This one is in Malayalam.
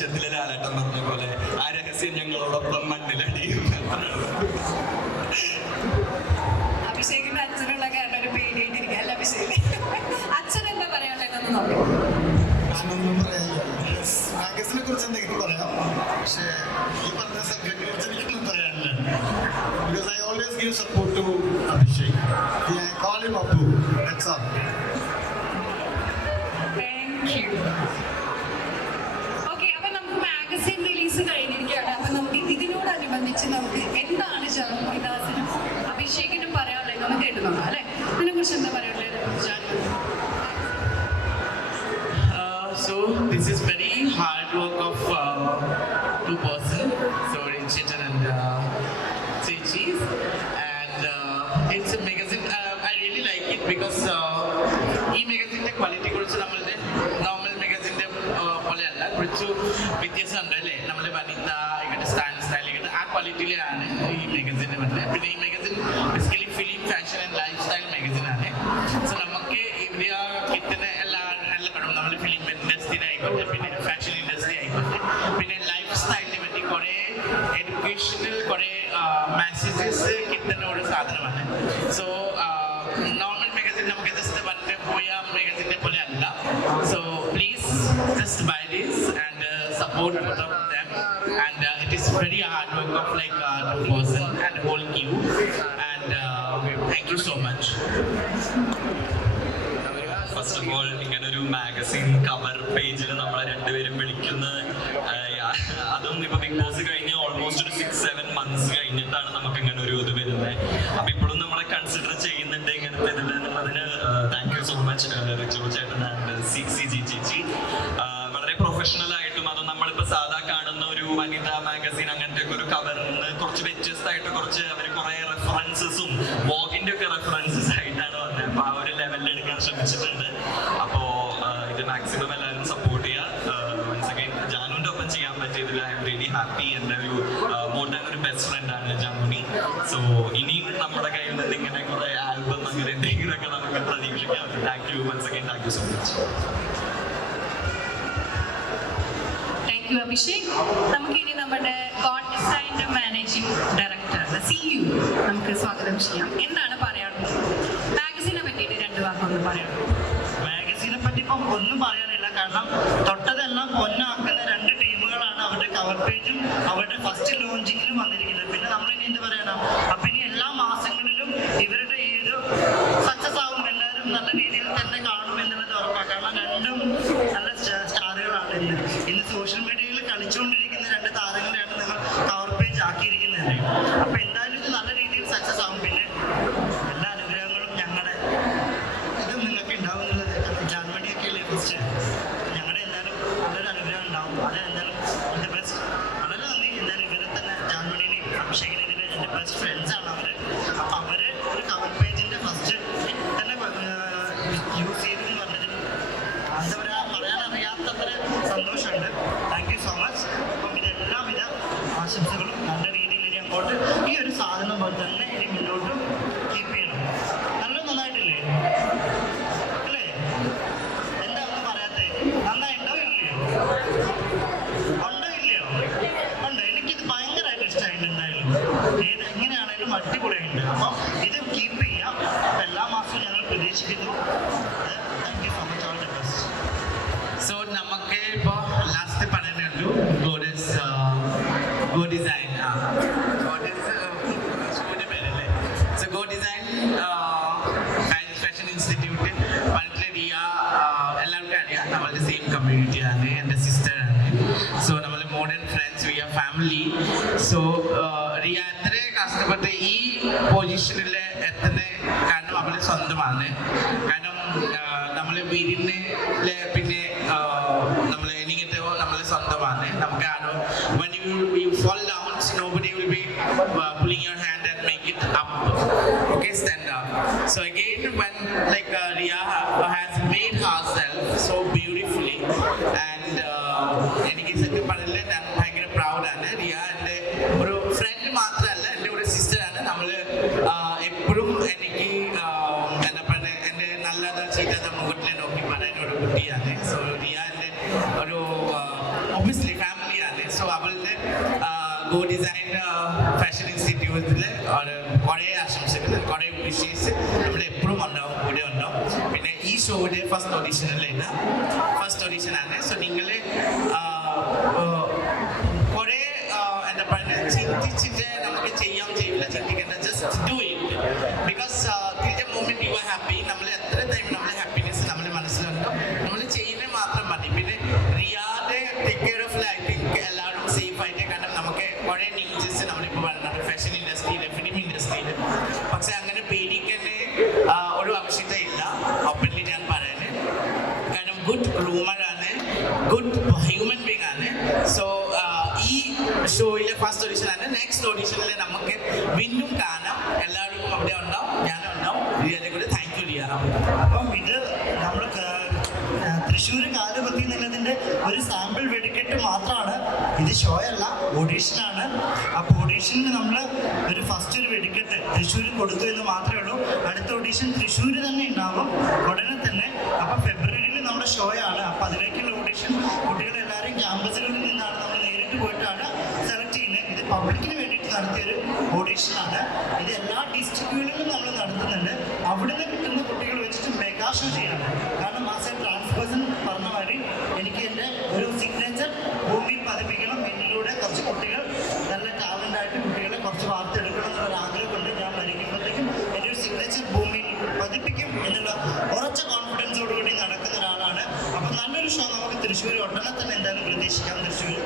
ദൃശ്യത്തിലെ ലാലേട്ടൻ പറഞ്ഞ പോലെ ആ രഹസ്യം ഞങ്ങളോടൊപ്പം മണ്ണിലടിയും. അഭിഷേകിന്റെ അച്ഛനുള്ള കാരണം ഒരു പേടിയായിട്ടിരിക്കുക അല്ല അഭിഷേക്. അച്ഛൻ എന്താ പറയാനുള്ളതെന്ന് നോക്കാം. മാഗസിനെ കുറിച്ച് എന്തെങ്കിലും പറയാം, പക്ഷേ ഈ പറഞ്ഞ സബ്ജക്റ്റിനെ കുറിച്ച് എനിക്കൊന്നും പറയാനില്ല. Because I always give support to Abhishek. I call him Appu. That's all. Thank you. Okay, അപ്പോൾ നമുക്ക് മാഗസിൻ റിലീസ് കഴിഞ്ഞിരിക്കുകയാണ്. അപ്പോൾ നമുക്ക് ഇതിനോടനുബന്ധിച്ച് നമുക്ക് എന്താണ് ജാനുദാസിനും അഭിഷേകിനും പറയാനുള്ളത് നമുക്ക് കേട്ടു നോക്കാം അല്ലേ? ഇതിനെക്കുറിച്ച് എന്താ പറയാനുള്ളത് Janu? So this is very hard work of two person, so Rinchetan and Cheechis, and it's a magazine. I really like it because ഈ magazine quality കുറിച്ച് നമ്മളുടെ നോർമൽ magazine പോലെയല്ല, കുറച്ച് വ്യത്യാസമുണ്ട് അല്ലേ? നമ്മളെ വനിത സ്റ്റൈൽ ആ ക്വാളിറ്റിയിലാണ് ഈ magazine വരുന്നത്. പിന്നെ ഈ magazine basically film fashion and life style magazine ആണ്. സോ നമുക്ക് ഇവിടെ കിട്ടുന്ന എല്ലാ കാണും. നമ്മൾ ഫിലിം ഇൻഡസ്ട്രി ആയിക്കോട്ടെ, പിന്നെ ഫാഷൻ ഇൻഡസ്ട്രി ആയിക്കോട്ടെ, പിന്നെ ലൈഫ് സ്റ്റൈലിനെ പറ്റി കുറേ എഡ്യൂക്കേഷണൽ കുറേ മെസ്സേജസ് കിട്ടുന്ന ഒരു സാധനമാണ്. സോ നോർമൽ മാഗസിൻ നമുക്ക് ജസ്റ്റ് വന്ന് പോയ മാഗസിനെ പോലെ അല്ല. So please just buy this and support them, and it is very hard work of like the person and whole queue, and thank you so much. First of all ഇങ്ങനൊരു മാഗസിൻ കവർ പേജിൽ നമ്മളെ രണ്ടുപേരും വിളിക്കുന്ന, അതും ഇപ്പൊ ബിഗ് ബോസ് കഴിഞ്ഞ് ഓൾമോസ്റ്റ് ഒരു 6-7 months കഴിഞ്ഞിട്ടാണ് നമുക്ക് ഇങ്ങനെ ഒരു ഇത് വരുന്നത്. അപ്പൊ ഇപ്പോഴും നമ്മളെ കൺസിഡർ ചെയ്യുന്നുണ്ട് ഇങ്ങനത്തെ ഇതിൽ എന്നുള്ളതിന് thank you so much Riju ചേട്ടൻ ആൻഡ് CG ചേച്ചി. വളരെ പ്രൊഫഷണൽ ആയിട്ടും അതും നമ്മളിപ്പോ സാധാ കാണുന്ന ഒരു വനിതാ മാഗസിൻ അങ്ങനത്തെ ഒക്കെ ഒരു കവറിൽ നിന്ന് കുറച്ച് വ്യത്യസ്തമായിട്ട് കുറച്ച് അവർ കുറെ റെഫറൻസസും വോഗിന്റെ ഒക്കെ റെഫറൻസസ് ആയിട്ടാണ് വന്നത്. അപ്പൊ ആ ഒരു ലെവലിൽ എടുക്കാൻ ശ്രമിച്ചിട്ടുണ്ട്. അപ്പോ ഇത് മാക്സിമം എല്ലാവരും സപ്പോർട്ട് ചെയ്യുക. വൺസ് അഗൈൻ ജാനുവിന്റെ ഒപ്പം ചെയ്യാൻ പറ്റിയതിൽ ഐ എം റിയലി ഹാപ്പി. എൻ്റെ ഒരു മോർ ദാൻ ഒരു ബെസ്റ്റ് ഫ്രണ്ട് ആണ് ജാനുനി. സോ ഇനിയും നമ്മുടെ കയ്യിൽ നിന്ന് ഇങ്ങനെ കുറെ ആൽബം അങ്ങനെ എന്തെങ്കിലുമൊക്കെ നമുക്ക് പ്രതീക്ഷിക്കാം. Thank you once again, thank you so much. Thank you Abhishek. നമുക്കിനി നമ്മുടെ ഗോഡ് ഡിസൈൻ്റെ മാനേജിംഗ് ഡയറക്ടർ CEO നമുക്ക് സ്വാഗതം ചെയ്യാം. എന്താണ് പറയാനുള്ളത്? മാഗസിനെ പറ്റിയിട്ട് 2 വാക്കൊന്ന് പറയാനുള്ളൂ. മാഗസീനെ പറ്റി ഇപ്പം ഒന്നും പറയാനില്ല. കാരണം തൊട്ടതെല്ലാം പൊന്നാക്കുന്ന 2 ടീമുകളാണ് അവരുടെ കവർ പേജും അവരുടെ ഫസ്റ്റ് ലോഞ്ചിങ്ങിലും വന്നിരിക്കുന്നത്. പിന്നെ നമ്മളിനി എന്ത് പറയണം? അപ്പം ഇനി എല്ലാ മാസങ്ങളിലും ഇവരുടെ ഈ ഒരു സക്സസ് ആകും, എല്ലാവരും നല്ല രീതിയിൽ തന്നെ കാണും എന്നുള്ളത് ഉറപ്പാണ്. കാരണം രണ്ടും നല്ല സ്റ്റാറുകളാണ്. ഇന്ന് സോഷ്യൽ മീഡിയയിൽ കളിച്ചുകൊണ്ടിരിക്കുന്ന 2 താരങ്ങളെയാണ് നിങ്ങൾ കവർ പേജ് ആക്കിയിരിക്കുന്നത്. അപ്പം എന്തായാലും ഇത് നല്ല രീതിയിൽ സക്സസ് ആകും. പിന്നെ എല്ലാ അനുഗ്രഹങ്ങളും ഞങ്ങളുടെ ഇതും നിങ്ങൾക്ക് ഉണ്ടാവും എന്നുള്ളത്. കാരണം ജാൻമണിയൊക്കെ അല്ലേ ഫസ്റ്റ്, ഞങ്ങളുടെ എന്തായാലും നല്ലൊരു അനുഗ്രഹം ഉണ്ടാവും. അത് എന്തായാലും എൻ്റെ ബെസ്റ്റ്. വളരെ നന്ദി. എന്തായാലും ഇവരെ തന്നെ ജാൻമണിനെയും അഭിഷേകിനെയും എൻ്റെ ബെസ്റ്റ് ഫ്രണ്ട്സാണ് അവർ. അപ്പം അവർ ഒരു കവർ പേജിൻ്റെ ഫസ്റ്റ് തന്നെ യൂസ് ചെയ്തു എന്ന് പറഞ്ഞതിൽ എന്താ പറയുക, പറയാനറിയാത്തത്ര സന്തോഷമുണ്ട്. Thank you so much. അപ്പം ഇതെല്ലാവിധ ആശംസകളും നല്ല രീതിയിൽ ഇനി അങ്ങോട്ട് ഈ ഒരു സാധനം പോലെ തന്നെ ഇനി മുന്നോട്ട് കീപ്പ് ചെയ്യണം. നല്ല നന്നായിട്ടില്ലേ അല്ലേ? എന്താ ഒന്നും പറയാത്തേ? നന്നായിട്ടോ ഇല്ലയോ? ഉണ്ടോ ഇല്ലയോ? ഉണ്ട്. എനിക്കിത് ഭയങ്കരമായിട്ട് ഇഷ്ടമായിട്ട് എന്തായാലും എങ്ങനെയാണെങ്കിലും അടിപൊളിയായിട്ടുണ്ട്. അപ്പം ഇത് കീപ്പ് ചെയ്യാം. അപ്പം എല്ലാ മാസവും ഞങ്ങൾ പ്രതീക്ഷിക്കുന്നു. Thank you so much. All the best. So നമുക്ക് ഇപ്പോൾ ലാസ്റ്റ് പറയുന്നുള്ളൂ ഗോ ഡിസൈൻ. പേരല്ലേ? So Go Design fashion institute വളരെ റിയ എല്ലാവർക്കും അറിയാം. നമ്മളുടെ സെയിം കമ്മ്യൂണിറ്റിയാണ്, എൻ്റെ സിസ്റ്ററാണ്. സോ നമ്മൾ more than friends, we are family. So Riya എത്ര കഷ്ടപ്പെട്ട് ഈ പൊസിഷനിൽ എത്തുന്ന കാരണം അവളെ സ്വന്തമാണ്. കാരണം നമ്മൾ വീടിന് പിന്നെ നമ്മൾ എനിക്കിട്ടോ നമ്മളെ സ്വന്തമാണ്. നമുക്ക് ആരോ when you fall down, nobody will be pulling your hand and make it up. Okay, stand up. So again, when like Riya has made herself so beautifully, and എനിക്ക് സത്യം പറഞ്ഞില്ല ഞാൻ ഭയങ്കര പ്രൗഡാണ്. റിയ എൻ്റെ ഒരു ഫ്രണ്ട് മാത്രമല്ല, എൻ്റെ ഒരു സിസ്റ്ററാണ്. നമ്മൾ എപ്പോഴും എനിക്ക് എന്താ പറയുക, എൻ്റെ നല്ലത് ചീത്ത മുഖത്തിനെ നോക്കി പറയുന്ന ഒരു കുട്ടിയാണ്. സോ റിയ എൻ്റെ ഒരു ഒബ്വിയസ്ലി ഫാമിലി ഓഡീഷനിലേക്ക് ഫസ്റ്റ് ഓഡീഷനാണ്. സോ നിങ്ങൾ കുറേ എന്താ പറയുക ചിന്തിച്ചിട്ട് നമുക്ക് ചെയ്യാൻ ചെയ്യില്ല, ചിന്തിക്കേണ്ട, just do it. Because till the moment you are happy, നമ്മൾ എത്ര ടൈം നമ്മുടെ ഹാപ്പിനെസ് നമ്മുടെ മനസ്സിലുണ്ടോ നമ്മൾ ചെയ്യുന്നത് മാത്രം മതി. പിന്നെ റിയാദെ take care of I think എല്ലാവരും സേഫ് ആയിട്ട്, കാരണം നമുക്ക് കുറേ നീഡ്സ് നമ്മളിപ്പോൾ പറയുന്നത് ഫാഷൻ ഇൻഡസ്ട്രിയിൽ, ഫിലിം ഇൻഡസ്ട്രിയിൽ. പക്ഷെ അങ്ങനെ പേടിക്കേണ്ട ഒരു ആവശ്യകതയില്ല, ഓപ്പൺലി ഞാൻ പറയുന്നത്. കാരണം ഗുഡ് റൂമറാണ്, ഗുഡ് ഹ്യൂമൻ ബീങ് ആണ്. സോ ഈ ഷോയിലെ ഫസ്റ്റ് ഓഡീഷനാണ്. നെക്സ്റ്റ് ഓഡീഷനിൽ നമുക്ക് വീണ്ടും കാണാം. എല്ലാവരും അവിടെ ഉണ്ടാവും, ഞാനും ഉണ്ടാവും. റിയയെ കൂടെ താങ്ക് യു റിയ. അപ്പം ഇത് നമ്മൾ തൃശ്ശൂർ കാലുപത്തി എന്നുള്ളതിൻ്റെ ഒരു സാമ്പിൾ വെടിക്കെട്ട് മാത്രമാണ്. ഇത് ഷോ അല്ല, ഓഡീഷനാണ്. അപ്പോൾ ഓഡീഷനിൽ നമ്മൾ ഒരു ഫസ്റ്റ് ഒരു വെടിക്കെട്ട് തൃശ്ശൂർ കൊടുത്തു എന്ന് മാത്രമേ ഉള്ളൂ. അടുത്ത ഓഡീഷൻ തൃശ്ശൂർ തന്നെ ഉണ്ടാകും ഉടനെ തന്നെ. അപ്പോൾ ഫെബ്രുവരിയിൽ നമ്മുടെ ഷോ ആണ്. അപ്പോൾ അതിലേക്കുള്ള ഓഡീഷൻ കുട്ടികളെല്ലാവരും ക്യാമ്പസുകളിൽ നിന്നാണ് നമ്മൾ നേരിട്ട് പോയിട്ടാണ് സെലക്ട് ചെയ്യുന്നത്. ഇത് പബ്ലിക്കിന് വേണ്ടിയിട്ട് നടത്തിയൊരു ഓഡീഷനാണ്. ഇത് എല്ലാ ഡിസ്ട്രിക്റ്റുകളിലും നമ്മൾ നടത്തുന്നുണ്ട്. അവിടുന്ന് കിട്ടുന്ന കുട്ടികൾ വെച്ചിട്ട് മെഗാ ഷോ ചെയ്യാണ്. കാരണം ആസ് എ ട്രാൻസ് പേഴ്സൺ പറഞ്ഞ മാതിരി എനിക്ക് എൻ്റെ ഒരു സിഗ്നേച്ചർ ഭൂമിയിൽ പതിപ്പിക്കണം. എന്നിലൂടെ കുറച്ച് കുട്ടികൾ നല്ല ടാലൻ്റായിട്ട് കുട്ടികളെ കുറച്ച് വാർത്തെടുക്കണം എന്നുള്ള ആഗ്രഹം കൊണ്ട് ഞാൻ മരിക്കുമ്പോഴത്തേക്കും എൻ്റെ ഒരു സിഗ്നേച്ചർ ഭൂമിയിൽ പതിപ്പിക്കും എന്നുള്ള ഉറച്ച കോൺഫിഡൻസോടുകൂടി നടക്കുന്ന ഒരാളാണ്. അപ്പം നല്ലൊരു ഷോ നമുക്ക് തൃശ്ശൂർ ഉടനെ തന്നെ എന്തായാലും പ്രതീക്ഷിക്കാം. തൃശ്ശൂർ